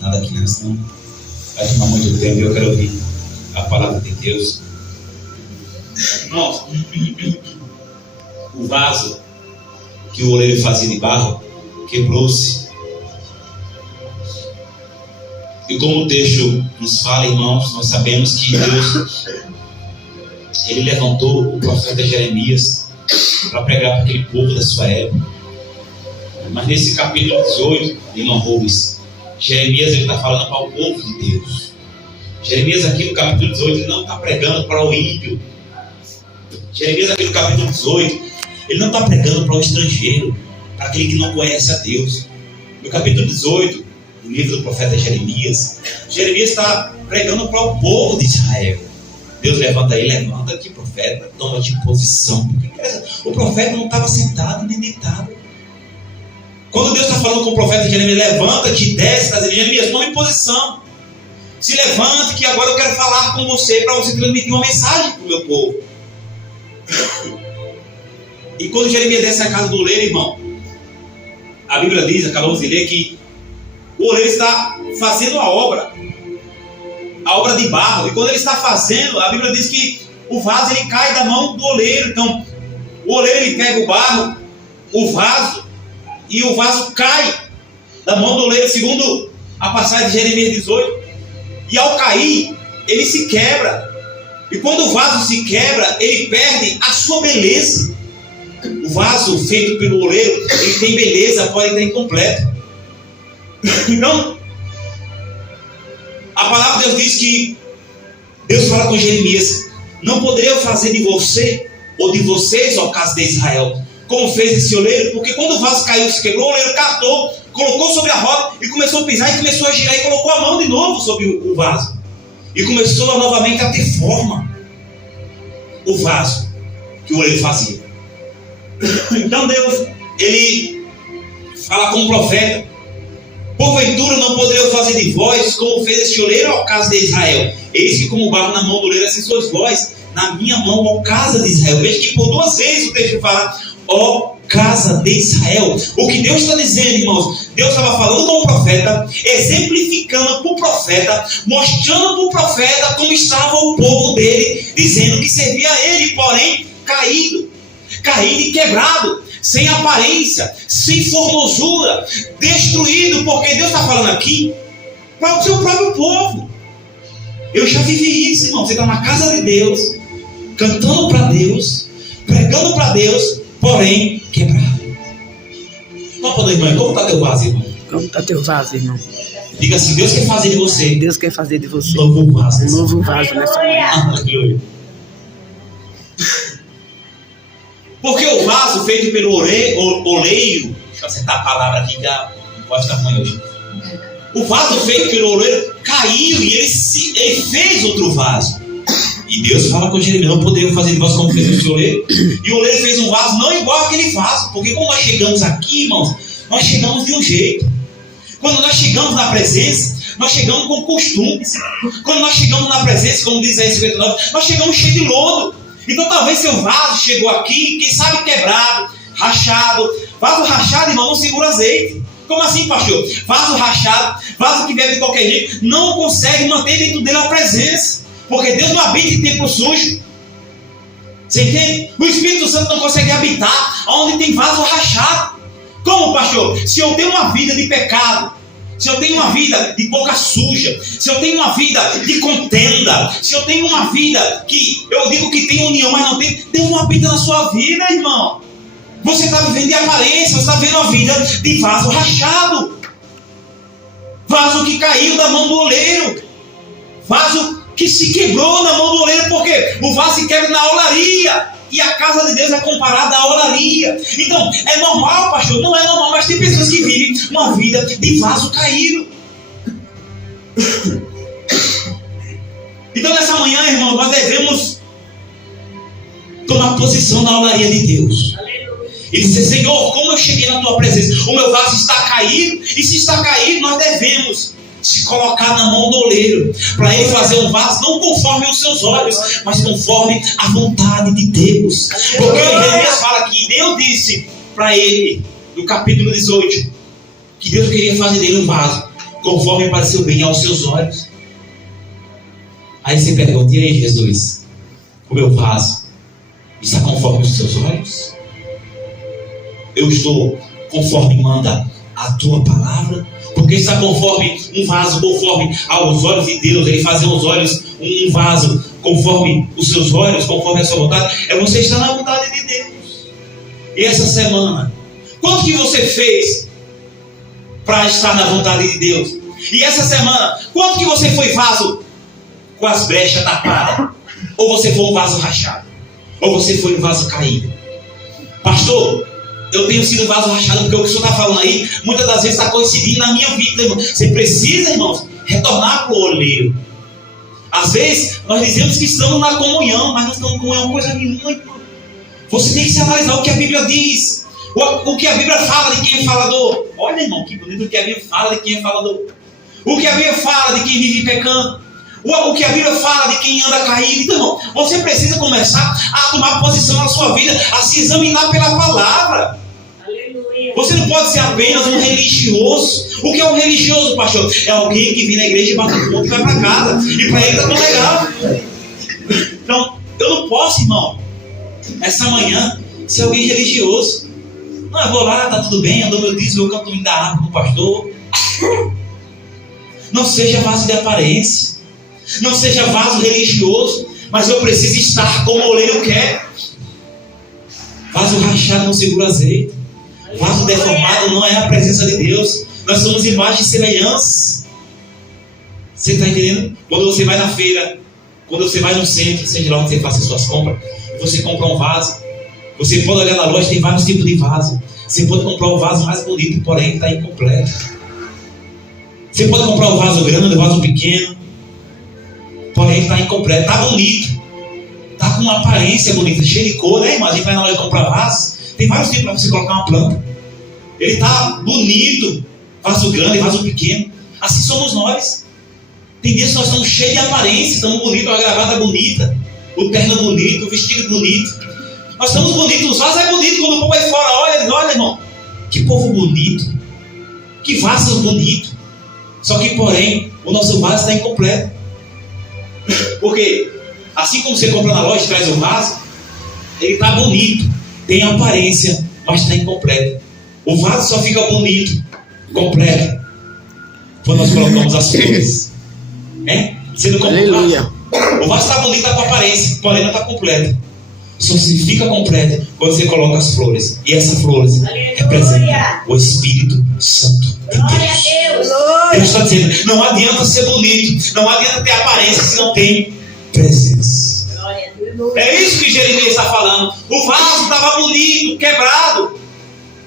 nada aqui, né? Senão vai tomar muito tempo e eu quero ouvir a palavra de Deus. Irmãos, o vaso que o oleiro fazia de barro quebrou-se. E como o texto nos fala, irmãos, nós sabemos que Deus, Ele levantou o profeta Jeremias para pregar para aquele povo da sua época. Mas nesse capítulo 18, irmão Rubens, Jeremias está falando para o povo de Deus. Jeremias aqui no capítulo 18, ele não está pregando para o ímpio. Jeremias aqui no capítulo 18, ele não está pregando para o estrangeiro, para aquele que não conhece a Deus. No capítulo 18, no livro do profeta Jeremias, Jeremias está pregando para o povo de Israel. Deus levanta ele, levanta-te, profeta, toma-te posição. O profeta não estava sentado nem deitado. Quando Deus está falando com o profeta Jeremias, levanta-te, desce, Jeremias, tome posição. Se levante, que agora eu quero falar com você, para você transmitir uma mensagem para o meu povo. E quando Jeremias desce a casa do oleiro, irmão, a Bíblia diz, acabamos de ler, que o oleiro está fazendo a obra de barro. E quando ele está fazendo, a Bíblia diz que o vaso ele cai da mão do oleiro. Então, o oleiro ele pega o barro, o vaso, e o vaso cai da mão do oleiro, segundo a passagem de Jeremias 18. E ao cair, ele se quebra. E quando o vaso se quebra, ele perde a sua beleza. O vaso feito pelo oleiro, ele tem beleza, pode estar incompleto. Então, a palavra de Deus diz que Deus fala com Jeremias: não poderia fazer de você ou de vocês, ó casa de Israel, como fez esse oleiro, porque quando o vaso caiu, se quebrou, o oleiro catou, colocou sobre a roda e começou a pisar e começou a girar e colocou a mão de novo sobre o vaso e começou novamente a ter forma o vaso que o oleiro fazia. Então Deus, ele fala com o profeta: porventura não poderia eu fazer de vós como fez este oleiro ao casa de Israel? Eis que como barro na mão do oleiro, assim sois vós na minha mão, ó casa de Israel. Veja que por duas vezes o texto fala ó casa de Israel. O que Deus está dizendo, irmãos, Deus estava falando com o profeta, exemplificando para o profeta, mostrando para o profeta como estava o povo dele, dizendo que servia a ele, porém caído e quebrado, sem aparência, sem formosura, destruído, porque Deus está falando aqui para o seu próprio povo. Eu já vivi isso, irmão. Você está na casa de Deus, cantando para Deus, pregando para Deus, porém quebrado. Vamos, irmão, como está teu vaso, irmão? Como está teu vaso, irmão? Diga assim: Deus quer fazer de você. Deus quer fazer de você um novo vaso. Um novo vaso nessa manhã. Porque o vaso feito pelo oleiro, deixa eu acertar a palavra aqui, já não pode estar ruim hoje. O vaso feito pelo oleiro caiu e ele fez outro vaso. E Deus fala com Jeremias: não podemos fazer de vós como fez o oleiro. E o oleiro fez um vaso não igual àquele vaso, porque quando nós chegamos aqui, irmãos, nós chegamos de um jeito. Quando nós chegamos na presença, nós chegamos com costumes. Quando nós chegamos na presença, como diz aí 59, nós chegamos cheio de lodo. Então talvez seu vaso chegou aqui, quem sabe quebrado, rachado. Vaso rachado, irmão, não segura azeite. Como assim, pastor? Vaso rachado, vaso que vier de qualquer jeito, não consegue manter dentro dele a presença, porque Deus não habita em templo sujo. Você entende? O Espírito Santo não consegue habitar onde tem vaso rachado. Como, pastor? Se eu tenho uma vida de pecado, se eu tenho uma vida de boca suja, se eu tenho uma vida de contenda, se eu tenho uma vida que eu digo que tem união, mas não tem, Deus não habita na sua vida, irmão. Você está vivendo de aparência, você está vivendo uma vida de vaso rachado, vaso que caiu da mão do oleiro, vaso que se quebrou na mão do oleiro, porque o vaso se quebra na olaria. E a casa de Deus é comparada à olaria. Então, é normal, pastor? Não é normal, mas tem pessoas que vivem uma vida de vaso caído. Então, nessa manhã, irmão, nós devemos tomar posição na olaria de Deus. E dizer: Senhor, como eu cheguei na tua presença? O meu vaso está caído. E se está caído, nós devemos se colocar na mão do oleiro, para ele fazer um vaso não conforme os seus olhos, mas conforme a vontade de Deus. Porque Jeremias fala que Deus disse para ele, no capítulo 18, que Deus queria fazer dele um vaso conforme pareceu bem aos seus olhos. Aí você pergunta: e aí, Jesus, o meu vaso está conforme os seus olhos? Eu estou conforme manda a tua palavra? Porque está conforme um vaso, conforme aos olhos de Deus, Ele fazer os olhos um vaso conforme os seus olhos, conforme a sua vontade, é você estar na vontade de Deus. E essa semana, quanto que você fez para estar na vontade de Deus? E essa semana, quanto que você foi vaso com as brechas tapadas? Ou você foi um vaso rachado? Ou você foi um vaso caído? Pastor, eu tenho sido vaso rachado, porque o que o senhor está falando aí, muitas das vezes está coincidindo na minha vida, irmão. Você precisa, irmãos, retornar para o oleiro. Às vezes, nós dizemos que estamos na comunhão, mas não estamos em comunhão com coisa nenhuma, irmão. Você tem que se analisar o que a Bíblia diz, o que a Bíblia fala de quem é falador. Olha, irmão, que bonito o que a Bíblia fala de quem é falador. O que a Bíblia fala de quem vive pecando. O que a Bíblia fala de quem anda caído. Então, irmão, você precisa começar a tomar posição na sua vida, a se examinar pela palavra. Aleluia. Você não pode ser apenas um religioso. O que é um religioso, pastor? É alguém que vem na igreja e bate o ponto e vai para casa. E para ele está tão legal. Então, eu não posso, irmão, essa manhã, ser alguém religioso. Não, eu vou lá, tá tudo bem, eu dou meu dízimo, eu canto o hino da harpa com o pastor. Não seja vaso de aparência. Não seja vaso religioso. Mas eu preciso estar como o oleiro quer. Vaso rachado não segura azeite. Vaso deformado não é a presença de Deus. Nós somos imagem e semelhança. Você está entendendo? Quando você vai na feira, quando você vai no centro, seja lá onde você faça suas compras, você compra um vaso. Você pode olhar na loja, tem vários tipos de vaso. Você pode comprar o vaso mais bonito, porém está incompleto. Você pode comprar o vaso grande, o vaso pequeno, porém está incompleto. Está bonito, está com uma aparência bonita, cheio de cor, né, irmão? A gente vai na loja comprar vaso, tem vários tipos para você colocar uma planta. Ele está bonito, vaso grande, vaso pequeno. Assim somos nós. Tem dias que nós estamos cheios de aparência, estamos bonitos, a gravata bonita, o terno bonito, o vestido bonito. Nós estamos bonitos, os vasos é bonito. Quando o povo aí fora olha, diz: olha, irmão, que povo bonito, que vasos bonitos. Só que, porém, o nosso vaso está incompleto. Porque, assim como você compra na loja e traz o vaso, ele está bonito, tem aparência, mas está incompleto. O vaso só fica bonito, completo, quando nós colocamos as flores. Você não compra o vaso. O vaso está bonito, está com aparência, porém não está completo. Só se fica completo quando você coloca as flores. E essas flores representam o Espírito Santo de Deus. Deus está dizendo: não adianta ser bonito, não adianta ter aparência se não tem presença. É isso que Jeremias está falando. O vaso estava bonito, quebrado,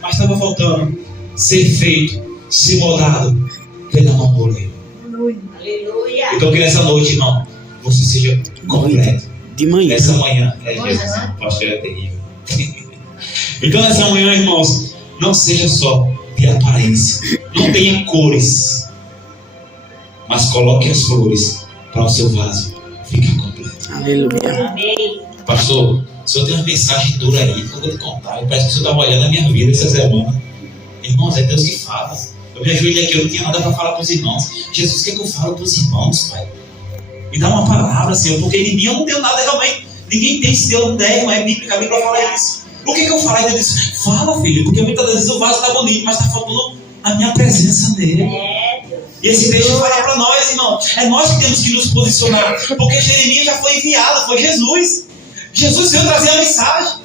mas estava faltando ser feito, ser moldado pela mão do oleiro. Então que nessa noite, irmão, você seja completo. De manhã. Nessa manhã, Jesus, o pastor é terrível. Então nessa manhã, irmãos, não seja só de aparência, não tenha cores, mas coloque as flores para o seu vaso ficar completo. Aleluia. Amém. Pastor, o senhor tem uma mensagem dura aí que eu vou te contar. Parece que o senhor estava olhando a minha vida essa semana. Irmãos, é Deus que fala. Eu me ajoelhei aqui, eu não tinha nada para falar para os irmãos. Jesus, o que é que eu falo para os irmãos, Pai? Me dá uma palavra, Senhor, porque de mim eu não tenho nada realmente. Ninguém tem, se eu não der, não é bíblica, a Bíblia fala isso. O que eu falo? Ele disse: fala, filho, porque muitas vezes o vaso está bonito, mas está faltando a minha presença nele. E esse texto fala para nós, irmão. É nós que temos que nos posicionar, porque Jeremias já foi enviado, foi Jesus. Jesus veio trazer a mensagem.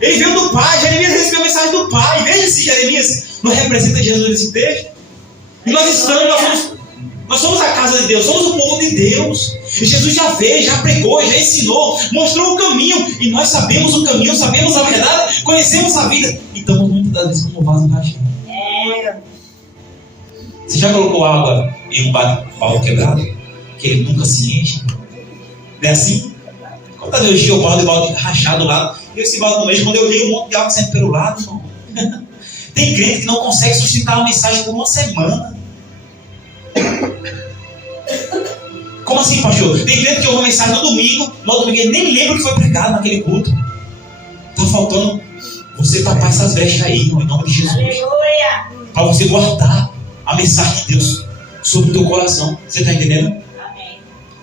Ele veio do Pai, Jeremias recebeu a mensagem do Pai. Veja se Jeremias não representa Jesus nesse texto. E nós somos a casa de Deus, somos o povo de Deus. E Jesus já veio, já pregou, já ensinou, mostrou o caminho. E nós sabemos o caminho, sabemos a verdade, conhecemos a vida. E estamos muitas das vezes como vaso rachado. Você já colocou água em um balde quebrado? Que ele nunca se enche? Não é assim? Quando eu enchi o balde rachado lá, e esse balde no mês, quando eu olhei um monte de água sempre pelo lado, irmão. Tem crente que não consegue sustentar uma mensagem por uma semana. Como assim, pastor? Tem crente que ouve uma mensagem no domingo ele nem lembra o que foi pregado naquele culto. Está faltando você tapar essas brechas aí, irmão, em nome de Jesus. Aleluia. Para você guardar a mensagem de Deus sobre o teu coração. Você está entendendo? Amém.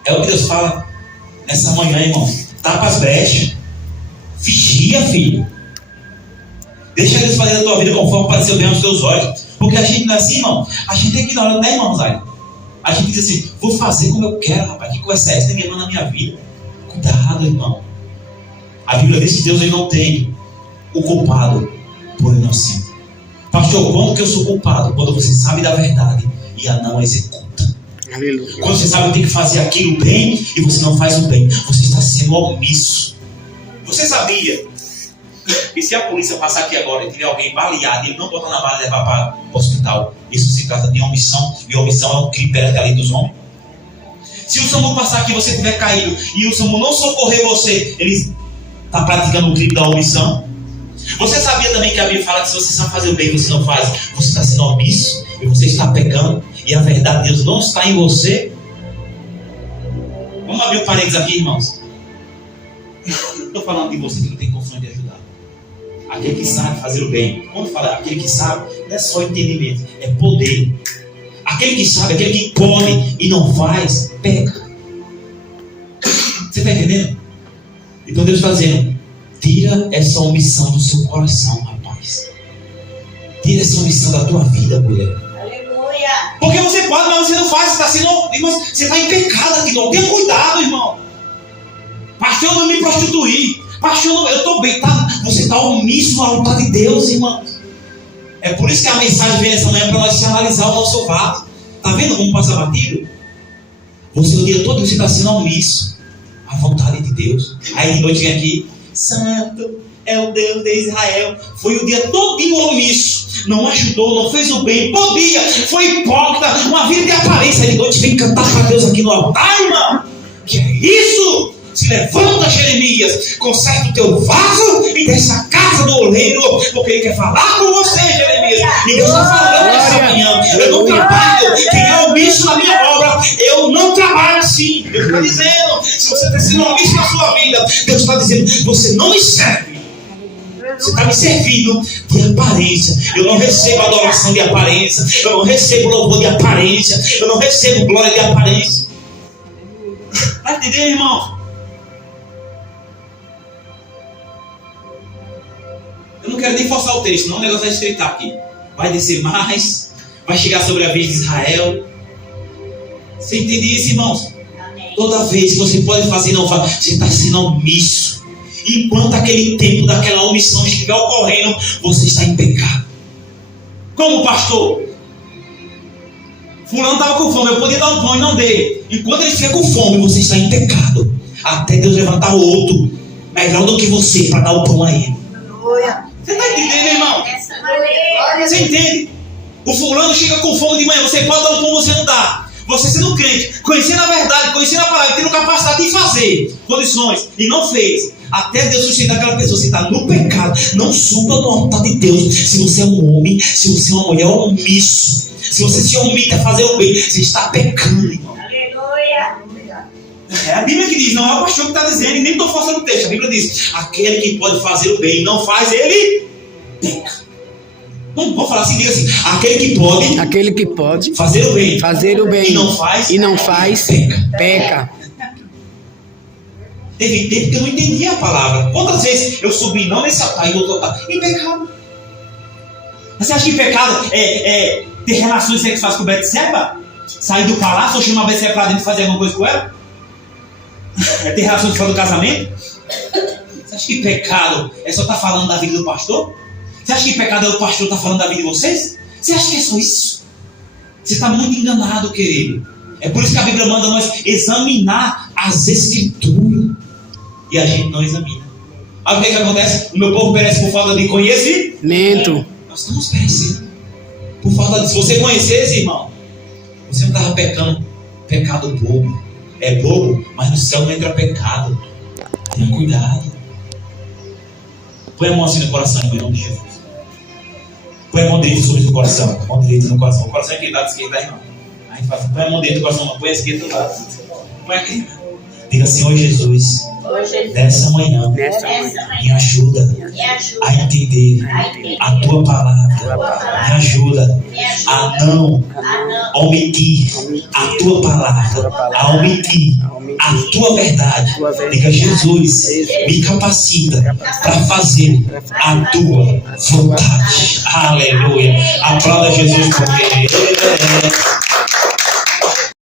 É o que Deus fala nessa manhã, irmão. Tapa as brechas. Vigia, filho. Deixa Deus fazer a tua vida conforme pareceu bem aos teus olhos. Porque a gente não é assim, irmão. A gente é ignorante, né, irmão, Zay? A gente diz assim, vou fazer como eu quero, rapaz. Que conversa é essa? Ninguém manda na minha vida. Cuidado, irmão. A Bíblia diz que Deus ele não tem o culpado por inocente. Pastor, quando que eu sou culpado? Quando você sabe da verdade e a não executa. Aleluia. Quando você sabe que tem que fazer aquilo bem e você não faz o bem, você está sendo omisso. Você sabia que se a polícia passar aqui agora e tiver alguém baleado e ele não botar na bala e levar para o hospital, isso se trata de omissão, e omissão é um crime perante a lei dos homens? Se o SAMU passar aqui e você tiver caído e o SAMU não socorrer você, ele está praticando o crime da omissão? Você sabia também que a Bíblia fala que se você sabe fazer o bem e você não faz, você está sendo omisso e você está pecando e a verdade de Deus não está em você? Vamos abrir um parênteses aqui, irmãos. Estou falando de você que não tem condições de ajudar. Aquele que sabe fazer o bem. Quando fala aquele que sabe, não é só entendimento, é poder. Aquele que sabe, aquele que pode e não faz, peca. Você está entendendo? Então Deus está dizendo, tira essa omissão do seu coração, rapaz. Tira essa omissão da tua vida, mulher. Aleluia. Porque você pode, mas você não faz. Você está sendo, irmão, você está em pecado aqui. Não tenha cuidado, irmão. Pastor, eu não me prostituí. Pastor, eu estou bem. Tá? Você está omisso à vontade de Deus, irmão. É por isso que a mensagem vem essa manhã para nós analisar o nosso vaso. Está vendo como passa batido? Você o dia todo você está sendo omisso à vontade de Deus. Aí de noite vem aqui, Santo é o Deus de Israel. Foi o dia todo omisso. Não ajudou, não fez o bem. Podia, foi hipócrita. Uma vida de aparência. Aí de noite vem cantar para Deus aqui no altar, irmão. Que é isso? Se levanta, Jeremias, conserta o teu vaso e desce a casa do oleiro, porque ele quer falar com você, Jeremias. E Deus está falando nessa manhã. Eu não trabalho, quem é omisso na minha obra, eu não trabalho assim. Deus está dizendo, se você está sendo omisso na sua vida, Deus está dizendo, você não me serve. Você está me servindo de aparência. Eu não recebo adoração de aparência. Eu não recebo louvor de aparência. Eu não recebo glória de aparência. Está entendendo, irmão? Eu não quero nem forçar o texto, não, o negócio vai estreitar aqui. Vai descer mais, vai chegar sobre a vez de Israel. Você entende isso, irmãos? Amém. Toda vez que você pode fazer e não faz, você está sendo omisso. Enquanto aquele tempo daquela omissão estiver ocorrendo, você está em pecado. Como pastor? Fulano estava com fome, eu podia dar um pão e não dei. Enquanto ele estiver com fome, você está em pecado. Até Deus levantar o outro melhor do que você para dar o pão a ele. Você está entendendo, irmão? Você entende? O fulano chega com fome de manhã, você pode dar um pão, você não dá. Você sendo crente, conhecendo a verdade, conhecendo a palavra, tendo capacidade de fazer condições e não fez, até Deus sustentar aquela pessoa. Você está no pecado, não suba no altar de Deus. Se você é um homem, se você é uma mulher omisso, se você se omite a fazer o bem, você está pecando, irmão. Aleluia. É a Bíblia que diz, não é o pastor que está dizendo, e nem estou forçando o texto. A Bíblia diz, aquele que pode fazer o bem e não faz, ele peca. Não vou falar assim, diga assim, aquele que pode fazer o bem e não faz, peca. Teve tempo que eu não entendia a palavra. Quantas vezes eu subi não nesse altar e no outro altar? Em pecado. Você acha que pecado é ter relações sexuais com Betseba? Sair do palácio ou chamar a Betseba para dentro e fazer alguma coisa com ela? É ter relações fora do casamento? Você acha que pecado é só estar falando da vida do pastor? Você acha que pecado é o pastor estar falando da vida de vocês? Você acha que é só isso? Você está muito enganado, querido. É por isso que a Bíblia manda nós examinar as Escrituras. E a gente não examina. Olha o que acontece? O meu povo perece por falta de conhecimento. Nós estamos perecendo por falta de... Se você conhecesse, irmão, você não estava pecando. Pecado bobo. É bobo, mas no céu não entra pecado. Tenha cuidado. Põe a mão assim no coração, irmão, em nome de Jesus. Põe a mão direita sobre o coração. Mão direita no coração. O coração é aquele lado esquerdo, tá, irmão? Aí faz, põe a mão direita no coração, põe a esquerda do lado. Põe aqui. Diga, Senhor Jesus, nessa manhã, Nessa me ajuda a entender a tua palavra. Me ajuda a não omitir a tua palavra, a omitir a tua verdade. Diga, Jesus, me capacita para fazer a tua vontade. Aleluia. Aplauda Jesus porque Ele é.